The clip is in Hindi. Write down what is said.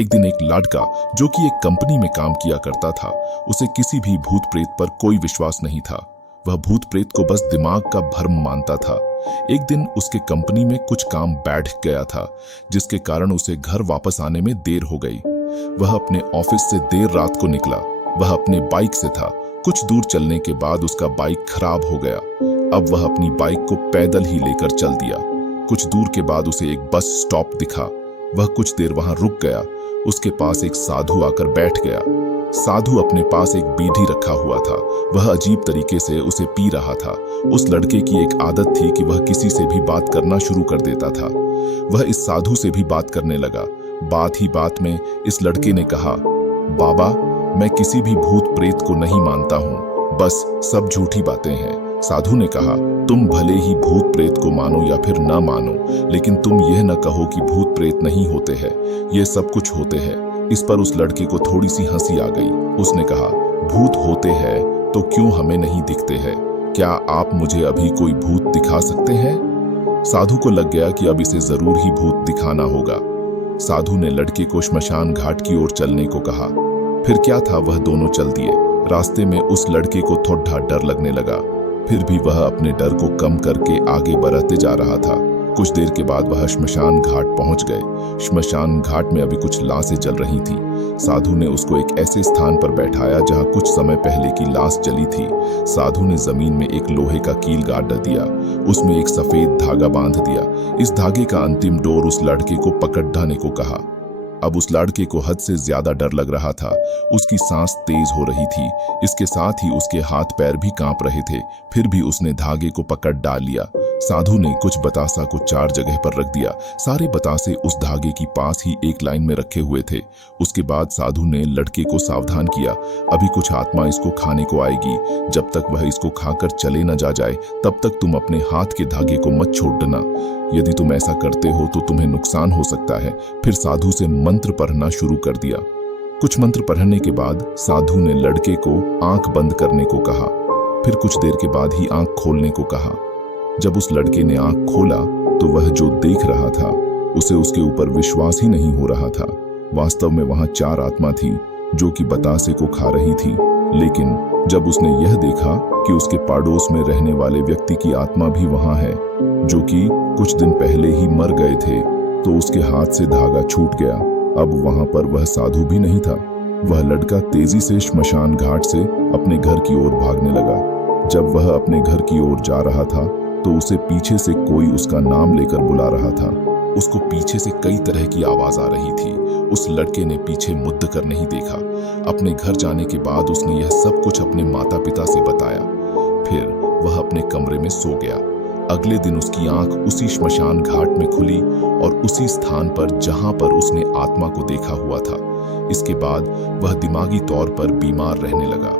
एक दिन एक लड़का जो कि एक कंपनी में काम किया करता था, उसे किसी भी भूत प्रेत पर कोई विश्वास नहीं था। वह भूत प्रेत को बस दिमाग का भ्रम मानता था। एक दिन उसके कंपनी में कुछ काम बैठ गया था, जिसके कारण उसे घर वापस आने में देर हो गई। वह अपने ऑफिस से देर रात को निकला। वह अपने बाइक से था। कुछ दूर चलने के बाद उसका बाइक खराब हो गया। अब वह अपनी बाइक को पैदल ही लेकर चल दिया। कुछ दूर के बाद उसे एक बस स्टॉप दिखा। वह कुछ देर वहां रुक गया। उसके पास एक साधु आकर बैठ गया। साधु अपने पास एक बीड़ी रखा हुआ था। वह अजीब तरीके से उसे पी रहा था। उस लड़के की एक आदत थी कि वह किसी से भी बात करना शुरू कर देता था। वह इस साधु से भी बात करने लगा। बात ही बात में इस लड़के ने कहा, बाबा, मैं किसी भी भूत प्रेत को नहीं मानता हूँ, बस सब झूठी बातें हैं। साधु ने कहा, तुम भले ही भूत प्रेत को मानो या फिर ना मानो, लेकिन तुम यह न कहो कि भूत प्रेत नहीं होते हैं, ये सब कुछ होते हैं। इस पर उस लड़के को थोड़ी सी हंसी आ गई। उसने कहा, भूत होते हैं तो क्यों हमें नहीं दिखते हैं? क्या आप मुझे अभी कोई भूत दिखा सकते हैं? साधु को लग गया कि अब इसे जरूर ही भूत दिखाना होगा। साधु ने लड़के को श्मशान घाट की ओर चलने को कहा। फिर क्या था, वह दोनों चल दिए। रास्ते में उस लड़के को थोड़ा डर लगने लगा, फिर भी वह अपने डर को कम करके आगे बढ़ते जा रहा था। कुछ देर के बाद वह श्मशान घाट पहुंच गए। श्मशान घाट में अभी कुछ लाशें जल रही थी। साधु ने उसको एक ऐसे स्थान पर बैठाया जहां कुछ समय पहले की लाश जली थी। साधु ने जमीन में एक लोहे का कील गाड़ दिया। उसमें एक सफेद धागा बांध दिया। इस धागे का अंतिम डोर उस लड़के को पकड़ने को कहा। अब उस लड़के को हद से ज्यादा डर लग रहा था। उसकी सांस तेज हो रही थी। इसके साथ ही उसके हाथ पैर भी कांप रहे थे। फिर भी उसने धागे को पकड़ डाल लिया। साधु ने कुछ बतासा को 4 जगह पर रख दिया। सारे बतासे उस धागे की पास ही एक लाइन में रखे हुए थे। उसके बाद साधु ने लड़के को सावधान किया, अभी कुछ आत्मा इसको खाने को आएगी। जब तक वह इसको खाकर चले न जा जाए, तब तक तुम अपने हाथ के धागे को मत छोड़ना। यदि तुम ऐसा करते हो तो तुम्हें नुकसान हो सकता है। फिर साधु से मंत्र पढ़ना शुरू कर दिया। कुछ मंत्र पढ़ने के बाद साधु ने लड़के को आंख बंद करने को कहा। फिर कुछ देर के बाद ही आंख खोलने को कहा। जब उस लड़के ने आंख खोला तो वह जो देख रहा था उसे उसके ऊपर विश्वास ही नहीं हो रहा था। वास्तव में वहां 4 आत्मा थी जो कि बतासे को खा रही थी। लेकिन जब उसने यह देखा कि उसके पड़ोस में रहने वाले व्यक्ति की आत्मा भी वहां है, जो कि कुछ दिन पहले ही मर गए थे, तो उसके हाथ से धागा छूट गया। अब वहां पर वह साधु भी नहीं था। वह लड़का तेजी से श्मशान घाट से अपने घर की ओर भागने लगा। जब वह अपने घर की ओर जा रहा था तो उसे पीछे से कोई उसका नाम लेकर बुला रहा था। उसको पीछे से कई तरह की आवाज आ रही थी। उस लड़के ने पीछे मुद्द कर नहीं देखा। अपने घर जाने के बाद उसने यह सब कुछ अपने माता पिता से बताया। फिर वह अपने कमरे में सो गया। अगले दिन उसकी आंख उसी श्मशान घाट में खुली और उसी स्थान पर जहां पर उसने आत्मा को देखा हुआ था। इसके बाद वह दिमागी तौर पर बीमार रहने लगा।